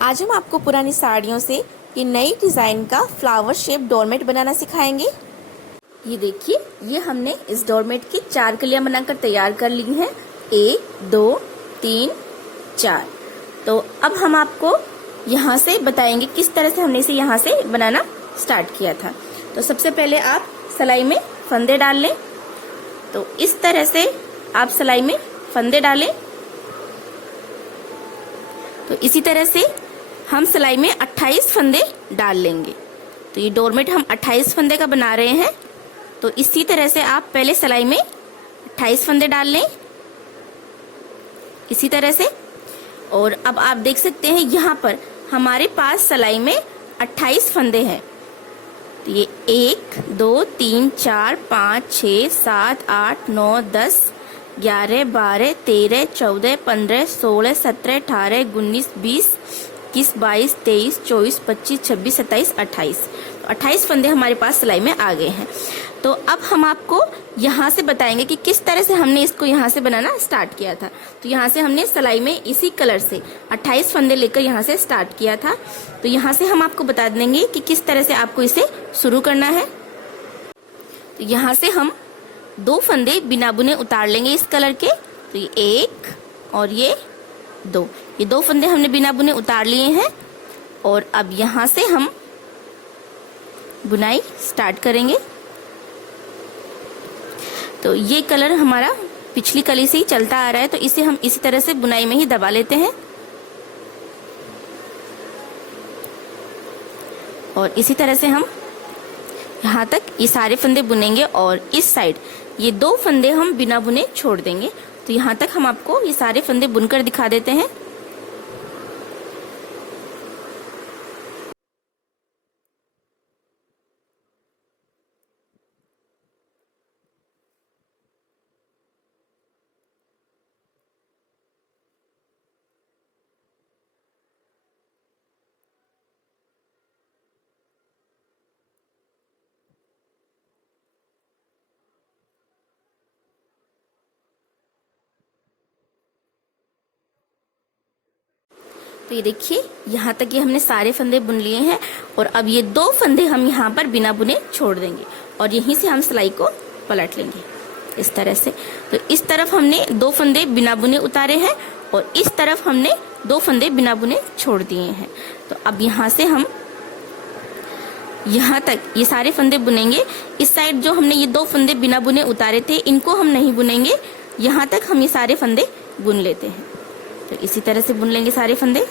आज हम आपको पुरानी साड़ियों से ये नई डिज़ाइन का फ्लावर शेप डोरमेट बनाना सिखाएंगे। ये देखिए, ये हमने इस डोरमेट की 4 कलियां बनाकर तैयार कर ली हैं। 1 2 3 4। तो अब हम आपको यहाँ से बताएंगे किस तरह से हमने इसे यहाँ से बनाना स्टार्ट किया था। तो सबसे पहले आप सिलाई में फंदे डाल लें। तो इस तरह से आप सिलाई में फंदे डालें। तो इसी तरह से हम सिलाई में 28 फंदे डाल लेंगे। तो ये डोरमेट हम 28 फंदे का बना रहे हैं। तो इसी तरह से आप पहले सिलाई में 28 फंदे डाल लें, इसी तरह से। और अब आप देख सकते हैं यहाँ पर हमारे पास सिलाई में 28 फंदे हैं। तो ये 1 2 3 4 5 6 7 8 9 10 11 12 13 14 15 16 17 18 19 20 21 22 23 24 25 26 27 28। तो 28 फंदे हमारे पास सिलाई में आ गए हैं। तो अब हम आपको यहाँ से बताएंगे कि किस तरह से हमने इसको यहाँ से बनाना स्टार्ट किया था। तो यहाँ से हमने सिलाई में इसी कलर से 28 फंदे लेकर यहाँ से स्टार्ट किया था। तो यहाँ से हम आपको बता देंगे कि किस तरह से आपको इसे शुरू करना है। तो यहाँ से हम 2 फंदे बिना बुने उतार लेंगे इस कलर के। तो ये 1 और ये 2, ये 2 फंदे हमने बिना बुने उतार लिए हैं। और अब यहाँ से हम बुनाई स्टार्ट करेंगे। तो ये कलर हमारा पिछली कली से ही चलता आ रहा है, तो इसे हम इसी तरह से बुनाई में ही दबा लेते हैं। और इसी तरह से हम यहाँ तक ये सारे फंदे बुनेंगे और इस साइड ये 2 फंदे हम बिना बुने छोड़ देंगे। तो यहाँ तक हम आपको ये सारे फंदे बुनकर दिखा देते हैं। तो ये देखिए, यहाँ तक ये हमने सारे फंदे बुन लिए हैं। और अब ये 2 फंदे हम यहाँ पर बिना बुने छोड़ देंगे और यहीं से हम सिलाई को पलट लेंगे इस तरह से। तो इस तरफ हमने 2 फंदे बिना बुने उतारे हैं और इस तरफ हमने 2 फंदे बिना बुने छोड़ दिए हैं। तो अब यहाँ से हम यहाँ तक ये सारे फंदे बुनेंगे। इस साइड जो हमने ये 2 फंदे बिना बुने उतारे थे, इनको हम नहीं बुनेंगे। यहाँ तक हम ये सारे फंदे बुन लेते हैं। तो इसी तरह से बुन लेंगे सारे फंदे।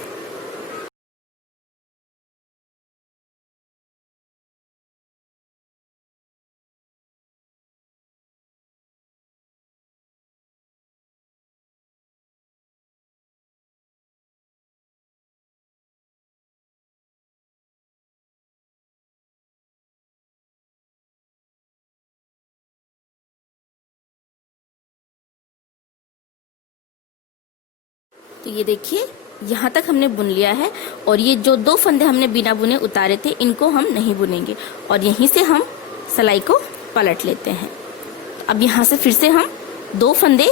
तो ये देखिए, यहाँ तक हमने बुन लिया है। और ये जो 2 फंदे हमने बिना बुने उतारे थे, इनको हम नहीं बुनेंगे और यहीं से हम सिलाई को पलट लेते हैं। अब यहाँ से फिर से हम 2 फंदे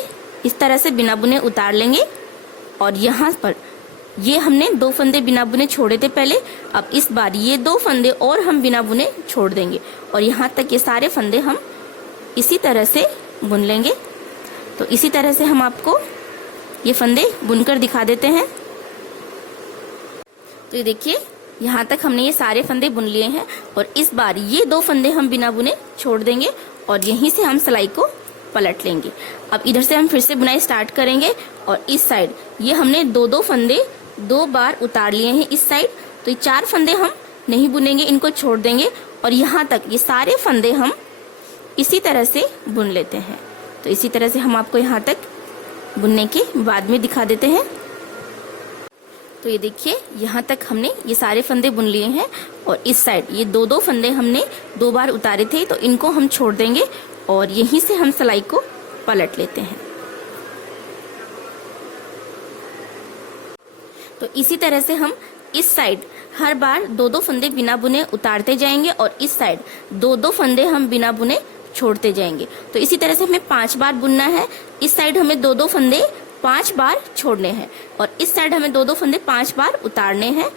इस तरह से बिना बुने उतार लेंगे और यहाँ पर ये हमने 2 फंदे बिना बुने छोड़े थे पहले। अब इस बार ये 2 फंदे और हम बिना बुने छोड़ देंगे और यहाँ तक ये सारे फंदे हम इसी तरह से बुन लेंगे। तो इसी तरह से हम आपको ये फंदे बुनकर दिखा देते हैं। तो ये देखिए, यहाँ तक हमने ये सारे फंदे बुन लिए हैं और इस बार ये 2 फंदे हम बिना बुने छोड़ देंगे और यहीं से हम सिलाई को पलट लेंगे। अब इधर से हम फिर से बुनाई स्टार्ट करेंगे और इस साइड ये हमने 2 फंदे 2 बार उतार लिए हैं इस साइड। तो ये 4 फंदे हम नहीं बुनेंगे, इनको छोड़ देंगे और यहाँ तक ये सारे फंदे हम इसी तरह से बुन लेते हैं। तो इसी तरह से हम आपको यहाँ तक बुनने के बाद में दिखा देते हैं। तो ये देखिए, यहाँ तक हमने ये सारे फंदे बुन लिए हैं और इस साइड ये 2 फंदे हमने 2 बार उतारे थे, तो इनको हम छोड़ देंगे और यहीं से हम सिलाई को पलट लेते हैं। तो इसी तरह से हम इस साइड हर बार 2 फंदे बिना बुने उतारते जाएंगे और इस साइड 2 फंदे हम बिना बुने छोड़ते जाएंगे। तो इसी तरह से हमें 5 बार बुनना है। इस साइड हमें 2 फंदे 5 बार छोड़ने हैं और इस साइड हमें 2-2 फंदे 5 बार उतारने हैं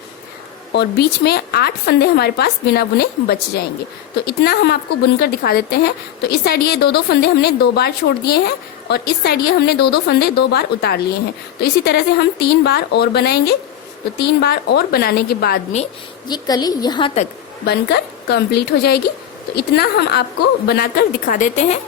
और बीच में 8 फंदे हमारे पास बिना बुने बच जाएंगे। तो इतना हम आपको बुनकर दिखा देते हैं। तो इस साइड ये 2-2 फंदे हमने 2 बार छोड़ दिए हैं और इस साइड ये हमने 2-2 फंदे 2 बार उतार लिए हैं। तो इसी तरह से हम 3 बार और बनाएंगे। तो 3 बार और बनाने के बाद में ये कली यहाँ तक बनकर कंप्लीट हो जाएगी। तो इतना हम आपको बनाकर दिखा देते हैं।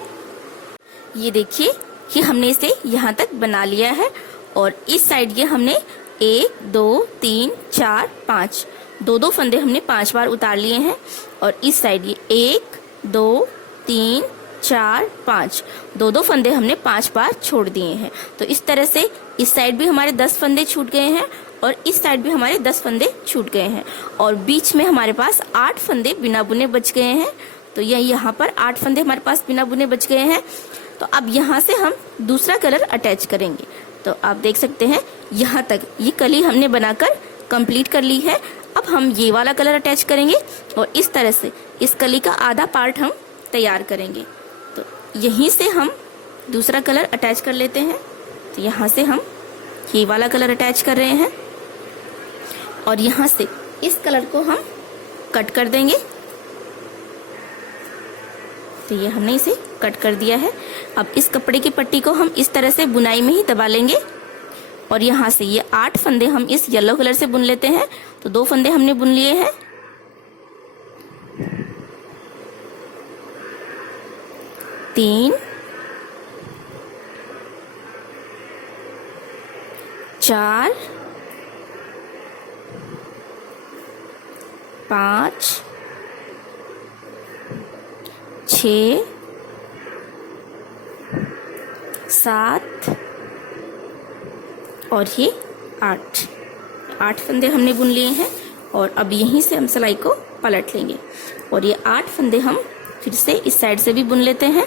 ये देखिए कि हमने इसे यहाँ तक बना लिया है और इस साइड ये हमने 1 2 3 4 5 2-2 फंदे हमने 5 बार उतार लिए हैं और इस साइड ये 1 2 3 4 5 2-2 फंदे हमने 5 बार छोड़ दिए हैं। तो इस तरह से इस साइड भी हमारे 10 फंदे छूट गए हैं और इस साइड भी हमारे 10 फंदे छूट गए हैं और बीच में हमारे पास 8 फंदे बिना बुने बच गए हैं। तो यहाँ पर 8 फंदे हमारे पास बिना बुने बच गए हैं। तो अब यहाँ से हम दूसरा कलर अटैच करेंगे। तो आप देख सकते हैं यहाँ तक ये कली हमने बनाकर कंप्लीट कर ली है। अब हम ये वाला कलर अटैच करेंगे और इस तरह से इस कली का आधा पार्ट हम तैयार करेंगे। तो यहीं से हम दूसरा कलर अटैच कर लेते हैं। तो यहाँ से हम ये वाला कलर अटैच कर रहे हैं और यहाँ से इस कलर को हम कट कर देंगे। तो ये हमने इसे कट कर दिया है। अब इस कपड़े की पट्टी को हम इस तरह से बुनाई में ही दबा लेंगे और यहाँ से ये 8 फंदे हम इस येलो कलर से बुन लेते हैं। तो 2 फंदे हमने बुन लिए हैं। 3 4 5 6 7 और ये 8 फंदे हमने बुन लिए हैं और अब यहीं से हम सिलाई को पलट लेंगे और ये 8 फंदे हम फिर से इस साइड से भी बुन लेते हैं।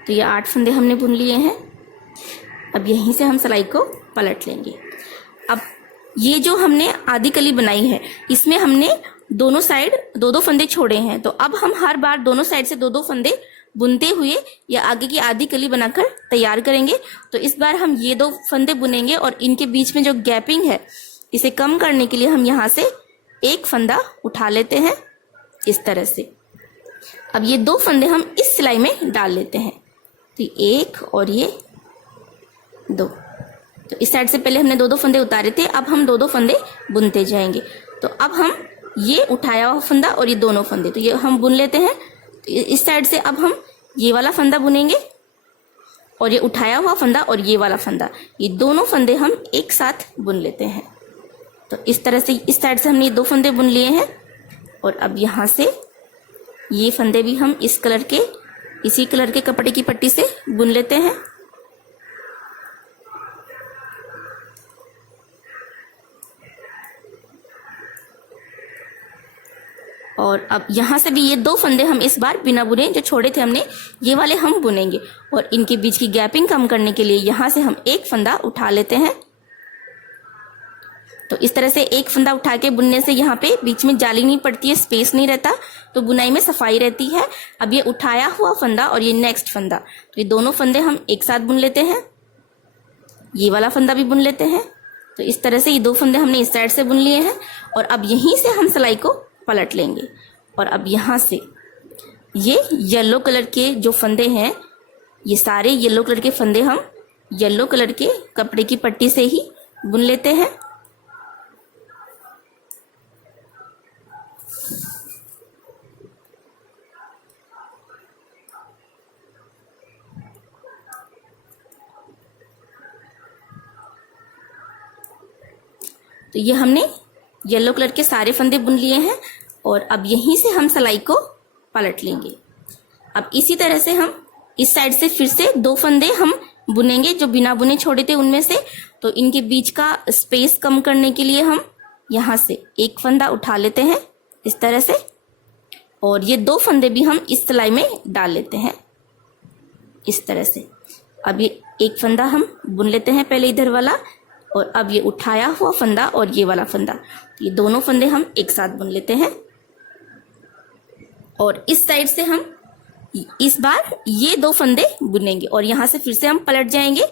तो ये 8 फंदे हमने बुन लिए हैं। अब यहीं से हम सिलाई को पलट लेंगे। अब ये जो हमने आधी कली बनाई है इसमें हमने दोनों साइड 2-2 फंदे छोड़े हैं। तो अब हम हर बार दोनों साइड से 2-2 फंदे बुनते हुए या आगे की आधी कली बनाकर तैयार करेंगे। तो इस बार हम ये 2 फंदे बुनेंगे और इनके बीच में जो गैपिंग है इसे कम करने के लिए हम यहाँ से एक फंदा उठा लेते हैं इस तरह से। अब ये 2 फंदे हम इस सिलाई में डाल लेते हैं। तो 1 और ये 2। तो इस साइड से पहले हमने 2-2 फंदे उतारे थे। अब हम 2-2 फंदे बुनते जाएंगे। तो अब हम ये उठाया हुआ फंदा और ये दोनों फंदे तो ये हम बुन लेते हैं। तो इस साइड से अब हम ये वाला फंदा बुनेंगे और ये उठाया हुआ फंदा और ये वाला फंदा, ये दोनों फंदे हम एक साथ बुन लेते हैं। तो इस तरह से इस साइड से हमने ये 2 फंदे बुन लिए हैं और अब यहाँ से ये फंदे भी हम इस कलर के इसी कलर के कपड़े की पट्टी से बुन लेते हैं। और अब यहाँ से भी ये 2 फंदे हम इस बार बिना बुने जो छोड़े थे हमने ये वाले हम बुनेंगे और इनके बीच की गैपिंग कम करने के लिए यहाँ से हम एक फंदा उठा लेते हैं। तो इस तरह से एक फंदा उठा के बुनने से यहाँ पे बीच में जाली नहीं पड़ती है, स्पेस नहीं रहता, तो बुनाई में सफाई रहती है। अब ये उठाया हुआ फंदा और ये नेक्स्ट फंदा, तो ये दोनों फंदे हम एक साथ बुन लेते हैं। ये वाला फंदा भी बुन लेते हैं। तो इस तरह से ये 2 फंदे हमने इस साइड से बुन लिए हैं और अब यहीं से हम सिलाई को पलट लेंगे और अब यहाँ से ये येलो कलर के जो फंदे हैं, ये सारे येलो कलर के फंदे हम येलो कलर के कपड़े की पट्टी से ही बुन लेते हैं। तो ये हमने येलो कलर के सारे फंदे बुन लिए हैं और अब यहीं से हम सिलाई को पलट लेंगे। अब इसी तरह से हम इस साइड से फिर से 2 फंदे हम बुनेंगे जो बिना बुने छोड़े थे उनमें से। तो इनके बीच का स्पेस कम करने के लिए हम यहाँ से एक फंदा उठा लेते हैं इस तरह से और ये 2 फंदे भी हम इस सिलाई में डाल लेते हैं इस तरह से। अब ये एक फंदा हम बुन लेते हैं पहले इधर वाला, और अब ये उठाया हुआ फंदा और ये वाला फंदा, तो ये दोनों फंदे हम एक साथ बुन लेते हैं। और इस साइड से हम इस बार ये 2 फंदे बुनेंगे और यहाँ से फिर से हम पलट जाएंगे,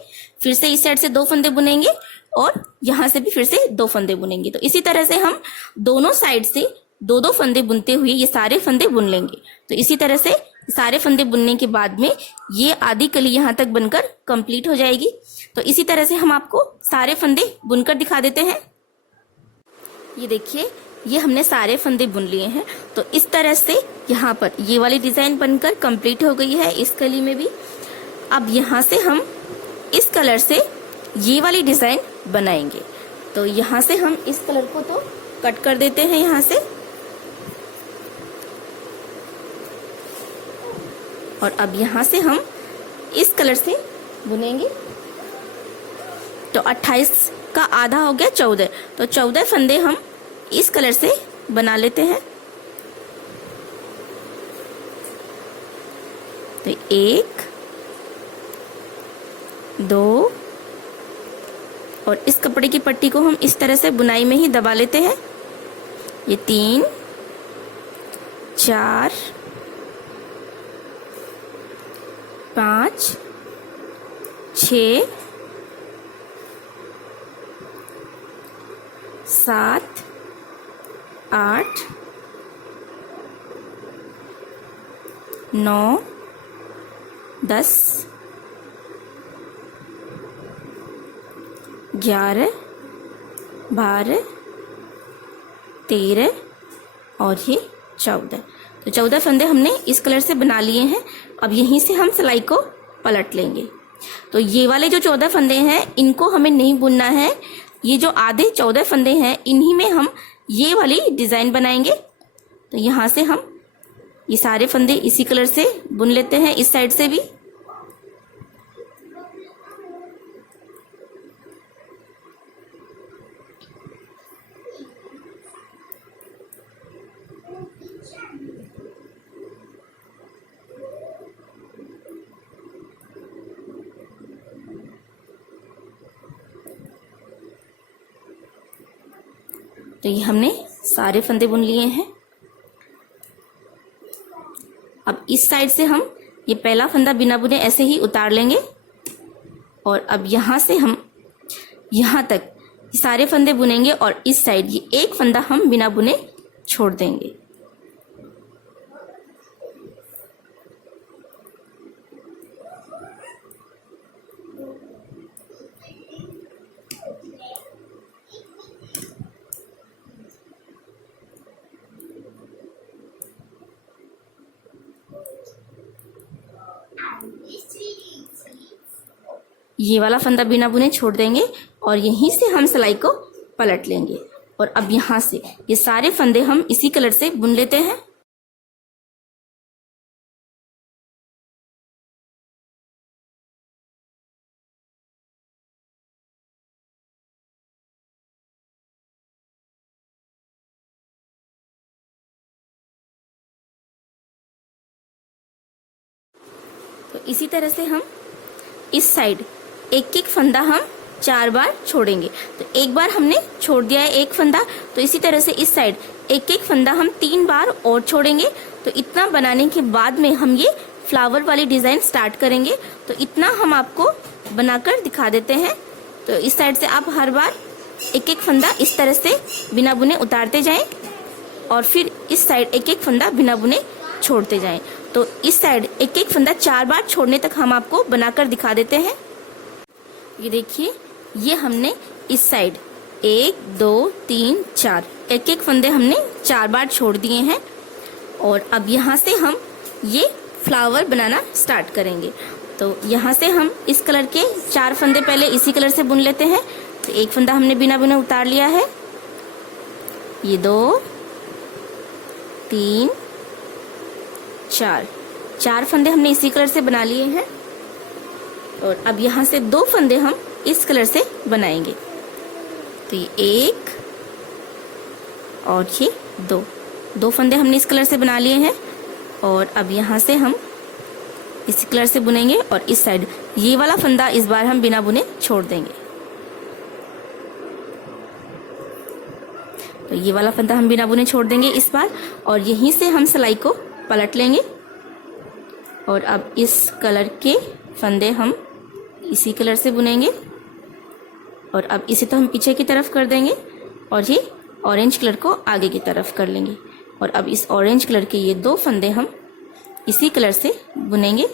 फिर से इस साइड से 2 फंदे बुनेंगे और यहाँ से भी फिर से 2 फंदे बुनेंगे। तो इसी तरह से हम दोनों साइड से 2-2 फंदे बुनते हुए ये सारे फंदे बुन लेंगे। तो इसी तरह से सारे फंदे बुनने के बाद में ये आधी कली यहाँ तक बनकर कंप्लीट हो जाएगी। तो इसी तरह से हम आपको सारे फंदे बुनकर दिखा देते हैं। ये देखिए, ये हमने सारे फंदे बुन लिए हैं। तो इस तरह से यहाँ पर ये वाली डिजाइन बनकर कंप्लीट हो गई है इस कली में भी। अब यहाँ से हम इस कलर से ये वाली डिजाइन बनाएंगे। तो यहाँ से हम इस कलर को तो कट कर देते हैं यहाँ से, और अब यहाँ से हम इस कलर से बुनेंगे। तो 28 का आधा हो गया 14, तो 14 फंदे हम इस कलर से बना लेते हैं। तो 1 2, और इस कपड़े की पट्टी को हम इस तरह से बुनाई में ही दबा लेते हैं। ये 3 4 5 6 7 8 9 10 11 12 13 और ये 14। तो 14 फंदे हमने इस कलर से बना लिए हैं। अब यहीं से हम सिलाई को पलट लेंगे। तो ये वाले जो 14 फंदे हैं इनको हमें नहीं बुनना है, ये जो आधे 14 फंदे हैं इन्हीं में हम ये वाली डिजाइन बनाएंगे। तो यहाँ से हम ये सारे फंदे इसी कलर से बुन लेते हैं, इस साइड से भी। तो ये हमने सारे फंदे बुन लिए हैं। अब इस साइड से हम ये पहला फंदा बिना बुने ऐसे ही उतार लेंगे, और अब यहाँ से हम यहाँ तक सारे फंदे बुनेंगे और इस साइड ये एक फंदा हम बिना बुने छोड़ देंगे। ये वाला फंदा बिना बुने छोड़ देंगे और यहीं से हम सिलाई को पलट लेंगे। और अब यहाँ से ये सारे फंदे हम इसी कलर से बुन लेते हैं। तो इसी तरह से हम इस साइड एक एक फंदा हम 4 बार छोड़ेंगे। तो एक बार हमने छोड़ दिया है एक फंदा, तो इसी तरह से इस साइड एक एक फंदा हम 3 बार और छोड़ेंगे। तो इतना बनाने के बाद में हम ये फ्लावर वाली डिजाइन स्टार्ट करेंगे। तो इतना हम आपको बनाकर दिखा देते हैं। तो इस साइड से आप हर बार एक एक फंदा इस तरह से बिना बुने उतारते जाएं और फिर इस साइड एक एक फंदा बिना बुने छोड़ते जाएं। तो इस साइड एक एक फंदा 4 बार छोड़ने तक हम आपको बनाकर दिखा देते हैं। ये देखिए, ये हमने इस साइड 1 2 3 4 एक एक फंदे हमने 4 बार छोड़ दिए हैं। और अब यहाँ से हम ये फ्लावर बनाना स्टार्ट करेंगे। तो यहाँ से हम इस कलर के 4 फंदे पहले इसी कलर से बुन लेते हैं। तो एक फंदा हमने बिना बुने उतार लिया है। ये 2 3 4 फंदे हमने इसी कलर से बना लिए हैं। और अब यहाँ से 2 फंदे हम इस कलर से बनाएंगे। तो ये 1 और ये 2 फंदे हमने इस कलर से बना लिए हैं। और अब यहाँ से हम इसी कलर से बुनेंगे और इस साइड ये वाला फंदा इस बार हम बिना बुने छोड़ देंगे। तो ये वाला फंदा हम बिना बुने छोड़ देंगे इस बार और यहीं से हम सिलाई को पलट लेंगे और अब इस कलर के फंदे हम इसी कलर से बुनेंगे और अब इसे तो हम पीछे की तरफ कर देंगे और ये ऑरेंज कलर को आगे की तरफ कर लेंगे और अब इस ऑरेंज कलर के ये 2 फंदे हम इसी कलर से बुनेंगे।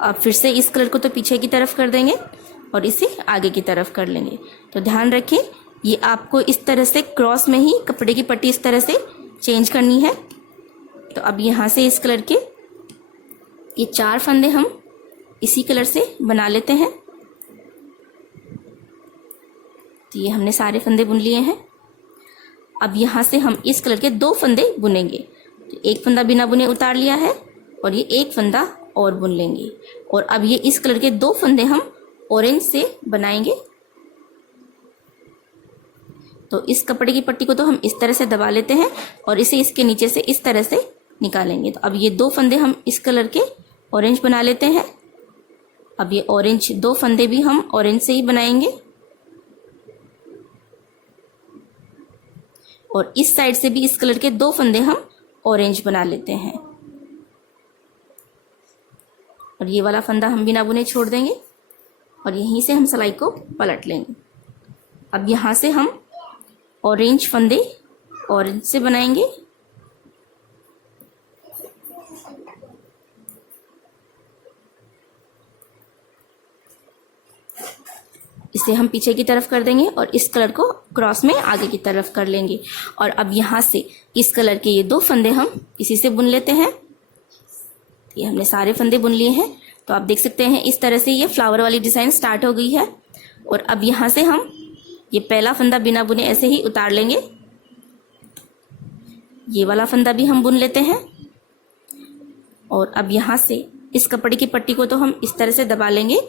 अब फिर से इस कलर को तो पीछे की तरफ कर देंगे और इसे आगे की तरफ कर लेंगे। तो ध्यान रखें ये आपको इस तरह से क्रॉस में ही कपड़े की पट्टी इस तरह से चेंज करनी है। तो अब यहाँ से इस कलर के ये 4 फंदे हम इसी कलर से बना लेते हैं। तो ये हमने सारे फंदे बुन लिए हैं। अब यहाँ से हम इस कलर के 2 फंदे बुनेंगे। तो एक फंदा बिना बुने उतार लिया है और ये एक फंदा और बुन लेंगे और अब ये इस कलर के 2 फंदे हम ऑरेंज से बनाएंगे। तो इस कपड़े की पट्टी को तो हम इस तरह से दबा लेते हैं और इसे इसके नीचे से इस तरह से निकालेंगे। तो अब ये 2 फंदे हम इस कलर के ऑरेंज बना लेते हैं। अब ये ऑरेंज 2 फंदे भी हम ऑरेंज से ही बनाएंगे और इस साइड से भी इस कलर के 2 फंदे हम ऑरेंज बना लेते हैं और ये वाला फंदा हम बिना बुने छोड़ देंगे और यहीं से हम सिलाई को पलट लेंगे। अब यहाँ से हम ऑरेंज फंदे ऑरेंज से बनाएंगे इसे हम पीछे की तरफ कर देंगे और इस कलर को क्रॉस में आगे की तरफ कर लेंगे और अब यहाँ से इस कलर के ये 2 फंदे हम इसी से बुन लेते हैं। ये हमने सारे फंदे बुन लिए हैं। तो आप देख सकते हैं इस तरह से ये फ्लावर वाली डिजाइन स्टार्ट हो गई है और अब यहाँ से हम ये पहला फंदा बिना बुने ऐसे ही उतार लेंगे। ये वाला फंदा भी हम बुन लेते हैं और अब यहाँ से इस कपड़े की पट्टी को तो हम इस तरह से दबा लेंगे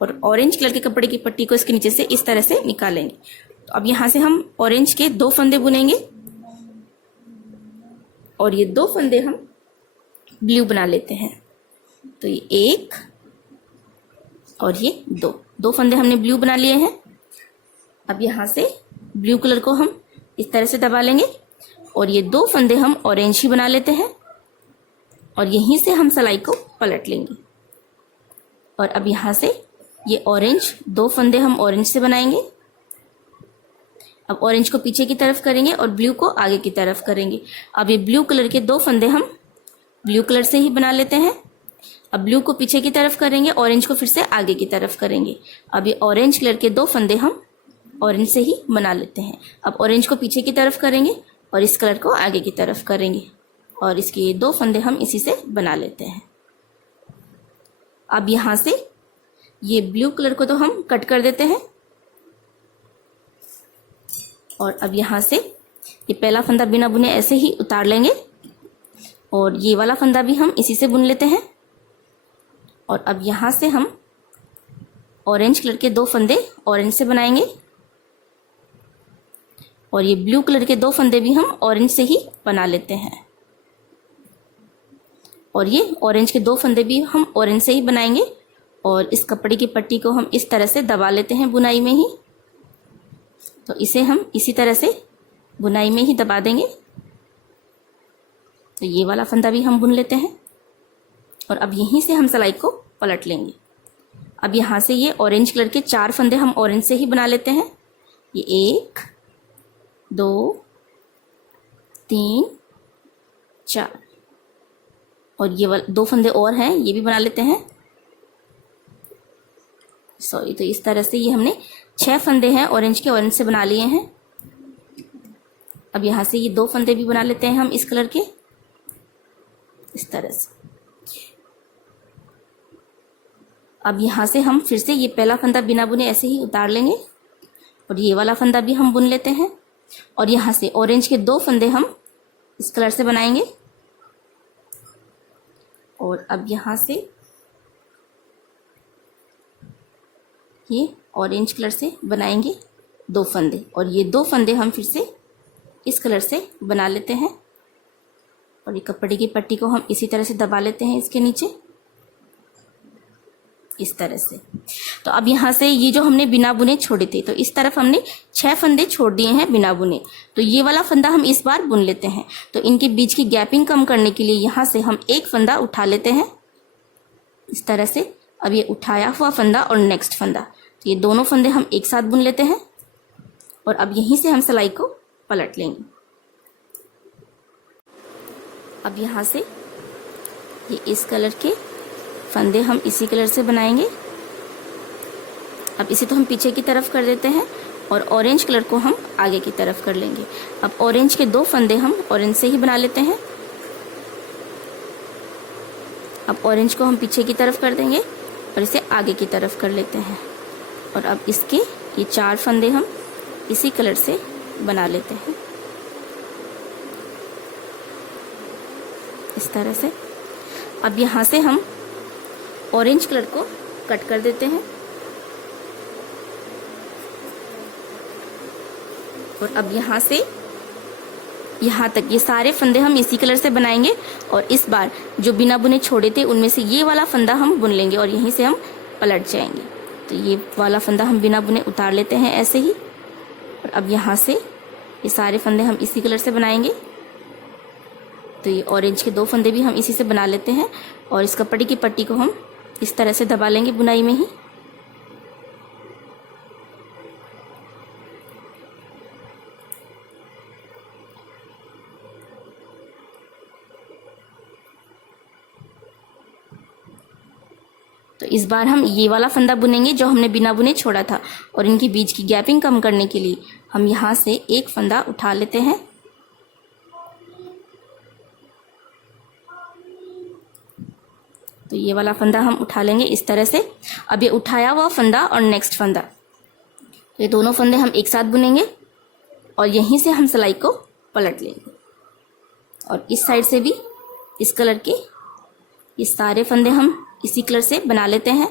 और ऑरेंज कलर के कपड़े की पट्टी को इसके नीचे से इस तरह से निकालेंगे। तो अब यहाँ से हम ऑरेंज के 2 फंदे बुनेंगे और ये 2 फंदे हम ब्लू बना लेते हैं। तो ये 1 और ये 2 फंदे हमने ब्लू बना लिए हैं। अब यहाँ से ब्लू कलर को हम इस तरह से दबा लेंगे और ये 2 फंदे हम ऑरेंज ही बना लेते हैं और यहीं से हम सिलाई को पलट लेंगे और अब यहाँ से ये ऑरेंज 2 फंदे हम ऑरेंज से बनाएंगे। अब ऑरेंज को पीछे की तरफ करेंगे और ब्लू को आगे की तरफ करेंगे। अब ये ब्लू कलर के 2 फंदे हम ब्लू कलर से ही बना लेते हैं। अब ब्लू को पीछे की तरफ करेंगे, ऑरेंज को फिर से आगे की तरफ करेंगे। अब ये ऑरेंज कलर के 2 फंदे हम ऑरेंज से ही बना लेते हैं। अब ऑरेंज को पीछे की तरफ करेंगे और इस कलर को आगे की तरफ करेंगे और इसके ये 2 फंदे हम इसी से बना लेते हैं। अब यहाँ से ये ब्लू कलर को तो हम कट कर देते हैं और अब यहाँ से ये पहला फंदा बिना बुने ऐसे ही उतार लेंगे और ये वाला फंदा भी हम इसी से बुन लेते हैं और अब यहाँ से हम ऑरेंज कलर के 2 फंदे ऑरेंज से बनाएंगे और ये ब्लू कलर के 2 फंदे भी हम ऑरेंज से ही बना लेते हैं और ये ऑरेंज के 2 फंदे भी हम ऑरेंज से ही बनाएंगे और इस कपड़े की पट्टी को हम इस तरह से दबा लेते हैं बुनाई में ही। तो इसे हम इसी तरह से बुनाई में ही दबा देंगे। तो ये वाला फंदा भी हम बुन लेते हैं और अब यहीं से हम सिलाई को पलट लेंगे। अब यहाँ से ये ऑरेंज कलर के 4 फंदे हम ऑरेंज से ही बना लेते हैं। ये 1 2 3 4 और ये 2 फंदे और हैं, ये भी बना लेते हैं। सॉरी, तो इस तरह से ये हमने 6 फंदे हैं ऑरेंज के, ऑरेंज से बना लिए हैं। अब यहाँ से ये 2 फंदे भी बना लेते हैं हम इस कलर के, इस तरह से। अब यहाँ से हम फिर से ये पहला फंदा बिना बुने ऐसे ही उतार लेंगे और ये वाला फंदा भी हम बुन लेते हैं और यहाँ से ऑरेंज के 2 फंदे हम इस कलर से बनाएंगे और अब यहाँ से ये ऑरेंज कलर से बनाएंगे 2 फंदे और ये 2 फंदे हम फिर से इस कलर से बना लेते हैं और ये कपड़े की पट्टी को हम इसी तरह से दबा लेते हैं इसके नीचे इस तरह से। तो अब यहाँ से ये जो हमने बिना बुने छोड़े थे, तो इस तरफ हमने 6 फंदे छोड़ दिए हैं बिना बुने। तो ये वाला फंदा हम इस बार बुन लेते हैं। तो इनके बीच की गैपिंग कम करने के लिए यहाँ से हम एक फंदा उठा लेते हैं इस तरह से। अब ये उठाया हुआ फंदा और नेक्स्ट फंदा, तो ये दोनों फंदे हम एक साथ बुन लेते हैं और अब यहीं से हम सिलाई को पलट लेंगे। अब यहाँ से ये इस कलर के फंदे हम इसी कलर से बनाएंगे। अब इसे तो हम पीछे की तरफ कर देते हैं और ऑरेंज कलर को हम आगे की तरफ कर लेंगे। अब ऑरेंज के 2 फंदे हम ऑरेंज से ही बना लेते हैं। अब ऑरेंज को हम पीछे की तरफ कर देंगे और इसे आगे की तरफ कर लेते हैं। और अब इसके ये 4 फंदे हम इसी कलर से बना लेते हैं इस तरह से। अब यहाँ से हम ऑरेंज कलर को कट कर देते हैं और अब यहाँ से यहाँ तक ये सारे फंदे हम इसी कलर से बनाएंगे और इस बार जो बिना बुने छोड़े थे उनमें से ये वाला फंदा हम बुन लेंगे और यहीं से हम पलट जाएंगे। तो ये वाला फंदा हम बिना बुने उतार लेते हैं ऐसे ही। और अब यहाँ से ये सारे फंदे हम इसी कलर से बनाएंगे। तो ये ऑरेंज के 2 फंदे भी हम इसी से बना लेते हैं और इस कपड़े की पट्टी को हम इस तरह से दबा लेंगे बुनाई में ही। तो इस बार हम ये वाला फंदा बुनेंगे जो हमने बिना बुने छोड़ा था और इनके बीच की गैपिंग कम करने के लिए हम यहाँ से एक फंदा उठा लेते हैं। तो ये वाला फंदा हम उठा लेंगे इस तरह से। अब ये उठाया हुआ फंदा और नेक्स्ट फंदा, तो ये दोनों फंदे हम एक साथ बुनेंगे और यहीं से हम सिलाई को पलट लेंगे। और इस साइड से भी इस कलर के ये सारे फंदे हम इसी कलर से बना लेते हैं।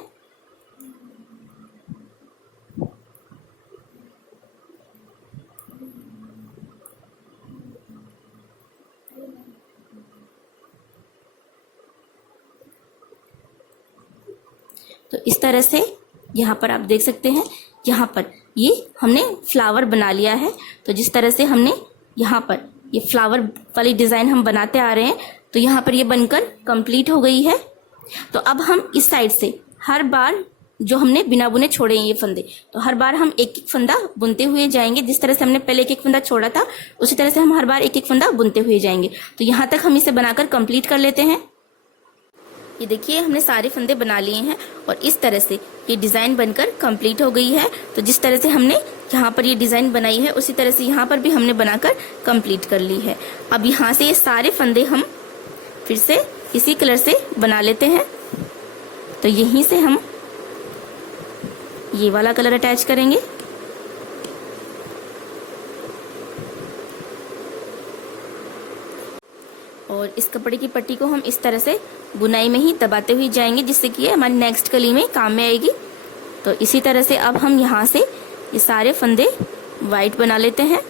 तो इस तरह से यहाँ पर आप देख सकते हैं, यहाँ पर ये हमने फ्लावर बना लिया है। तो जिस तरह से हमने यहाँ पर ये फ्लावर वाली डिजाइन हम बनाते आ रहे हैं, तो यहाँ पर ये बनकर कंप्लीट हो गई है। तो अब हम इस साइड से हर बार जो हमने बिना बुने छोड़े हैं ये फंदे, तो हर बार हम एक एक फंदा बुनते हुए जाएंगे। जिस तरह से हमने पहले एक एक फंदा छोड़ा था उसी तरह से हम हर बार एक एक फंदा बुनते हुए जाएंगे। तो यहाँ तक हम इसे बनाकर कंप्लीट कर लेते हैं। ये देखिए हमने सारे फंदे बना लिए हैं और इस तरह से ये डिजाइन बनकर कंप्लीट हो गई है। तो जिस तरह से हमने यहाँ पर ये डिजाइन बनाई है उसी तरह से यहाँ पर भी हमने बनाकर कंप्लीट कर ली है। अब यहाँ से ये सारे फंदे हम फिर से इसी कलर से बना लेते हैं। तो यहीं से हम ये वाला कलर अटैच करेंगे और इस कपड़े की पट्टी को हम इस तरह से बुनाई में ही दबाते हुए जाएंगे, जिससे कि हमारी नेक्स्ट कली में काम में आएगी। तो इसी तरह से अब हम यहाँ से ये सारे फंदे वाइट बना लेते हैं।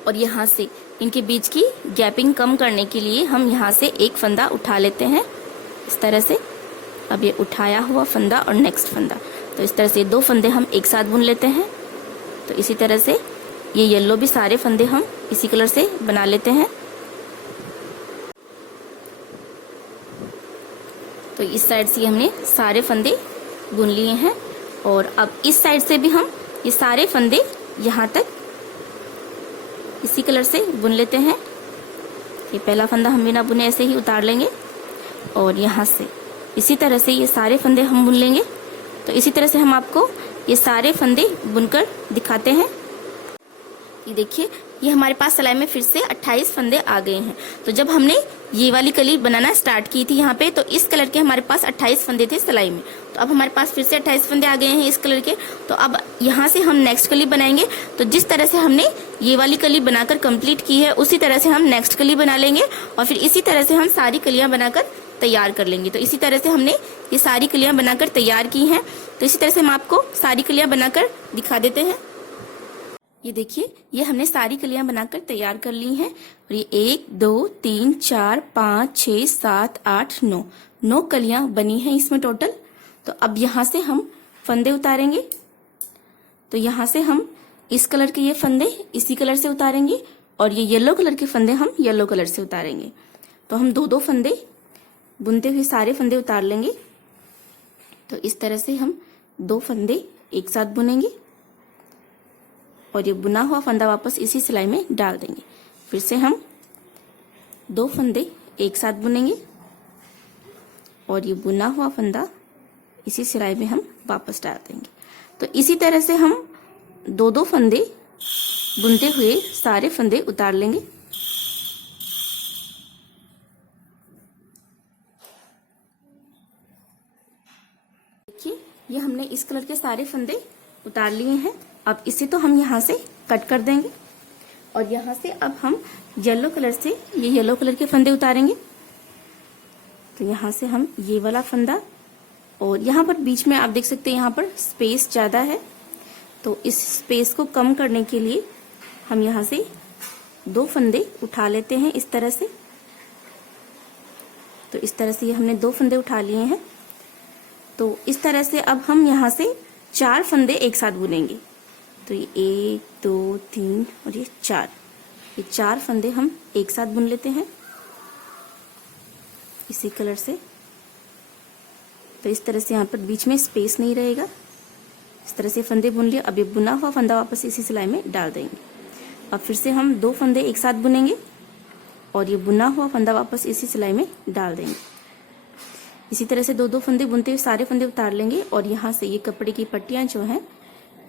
और यहाँ से इनके बीच की गैपिंग कम करने के लिए हम यहाँ से एक फंदा उठा लेते हैं इस तरह से। अब ये उठाया हुआ फंदा और नेक्स्ट फंदा, तो इस तरह से 2 फंदे हम एक साथ बुन लेते हैं। तो इसी तरह से ये येलो भी सारे फंदे हम इसी कलर से बना लेते हैं। तो इस साइड से हमने सारे फंदे बुन लिए हैं और अब इस साइड से भी हम ये सारे फंदे यहाँ तक इसी कलर से बुन लेते हैं। ये पहला फंदा हम बिना बुने ऐसे ही उतार लेंगे और यहाँ से इसी तरह से ये सारे फंदे हम बुन लेंगे। तो इसी तरह से हम आपको ये सारे फंदे बुनकर दिखाते हैं। ये देखिए ये हमारे पास सिलाई में फिर से 28 फंदे आ गए हैं। तो जब हमने ये वाली कली बनाना स्टार्ट की थी यहाँ पे, तो इस कलर के हमारे पास 28 फंदे थे सिलाई में। तो अब हमारे पास फिर से 28 फंदे आ गए हैं इस कलर के। तो अब यहाँ से हम नेक्स्ट कली बनाएंगे। तो जिस तरह से हमने ये वाली कली बनाकर कंप्लीट की है उसी तरह से हम नेक्स्ट कली बना लेंगे और फिर इसी तरह से हम सारी कलियां बनाकर तैयार कर लेंगे। तो इसी तरह से हमने ये सारी कलियां बनाकर तैयार की हैं। तो इसी तरह से हम आपको सारी कलियां बनाकर दिखा देते हैं। ये देखिए, ये हमने सारी कलियां बनाकर तैयार कर ली हैं। और ये 1 2 3 4 5 6 7 8 9 कलियां बनी हैं इसमें टोटल। तो अब यहाँ से हम फंदे उतारेंगे। तो यहाँ से हम इस कलर के ये फंदे इसी कलर से उतारेंगे और ये येलो कलर के फंदे हम येलो कलर से उतारेंगे। तो हम दो फंदे बुनते हुए सारे फंदे उतार लेंगे। तो इस तरह से हम 2 फंदे एक साथ बुनेंगे और ये बुना हुआ फंदा वापस इसी सिलाई में डाल देंगे। फिर से हम 2 फंदे एक साथ बुनेंगे और ये बुना हुआ फंदा इसी सिलाई में हम वापस डाल देंगे। तो इसी तरह से हम 2 फंदे बुनते हुए सारे फंदे उतार लेंगे। देखिए, ये हमने इस कलर के सारे फंदे उतार लिए हैं। अब इसे तो हम यहाँ से कट कर देंगे और यहाँ से अब हम येलो कलर से ये येलो कलर के फंदे उतारेंगे। तो यहाँ से हम ये वाला फंदा और यहाँ पर बीच में आप देख सकते हैं यहाँ पर स्पेस ज्यादा है, तो इस स्पेस को कम करने के लिए हम यहाँ से 2 फंदे उठा लेते हैं इस तरह से। तो इस तरह से ये हमने 2 फंदे उठा लिए हैं। तो इस तरह से अब हम यहाँ से 4 फंदे एक साथ बुनेंगे। तो ये 1 2 3 और ये 4, ये 4 फंदे हम एक साथ बुन लेते हैं इसी कलर से। तो इस तरह से यहाँ पर बीच में स्पेस नहीं रहेगा। इस तरह से फंदे बुन लिए। अब ये बुना हुआ फंदा वापस इसी सिलाई में डाल देंगे। अब फिर से हम 2 फंदे एक साथ बुनेंगे और ये बुना हुआ फंदा वापस इसी सिलाई में डाल देंगे। इसी तरह से 2 फंदे बुनते हुए सारे फंदे उतार लेंगे और यहाँ से ये कपड़े की पट्टियां जो हैं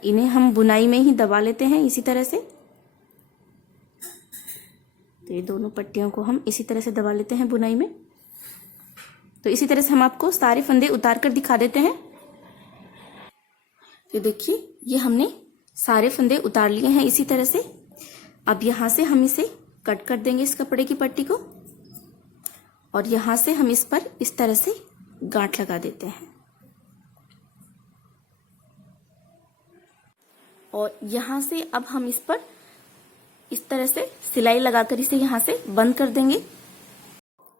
इन्हें हम बुनाई में ही दबा लेते हैं इसी तरह से। तो ये दोनों पट्टियों को हम इसी तरह से दबा लेते हैं बुनाई में। तो इसी तरह से हम आपको सारे फंदे उतार कर दिखा देते हैं। तो देखिए, ये हमने सारे फंदे उतार लिए हैं इसी तरह से। अब यहाँ से हम इसे कट कर देंगे इस कपड़े की पट्टी को और यहाँ से हम इस पर इस तरह से गांठ लगा देते हैं और यहाँ से अब हम इस पर इस तरह से सिलाई लगाकर इसे यहाँ से बंद कर देंगे।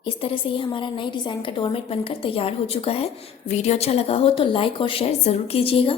इस तरह से ये हमारा नई डिजाइन का डोरमेट बनकर तैयार हो चुका है। वीडियो अच्छा लगा हो तो लाइक और शेयर जरूर कीजिएगा।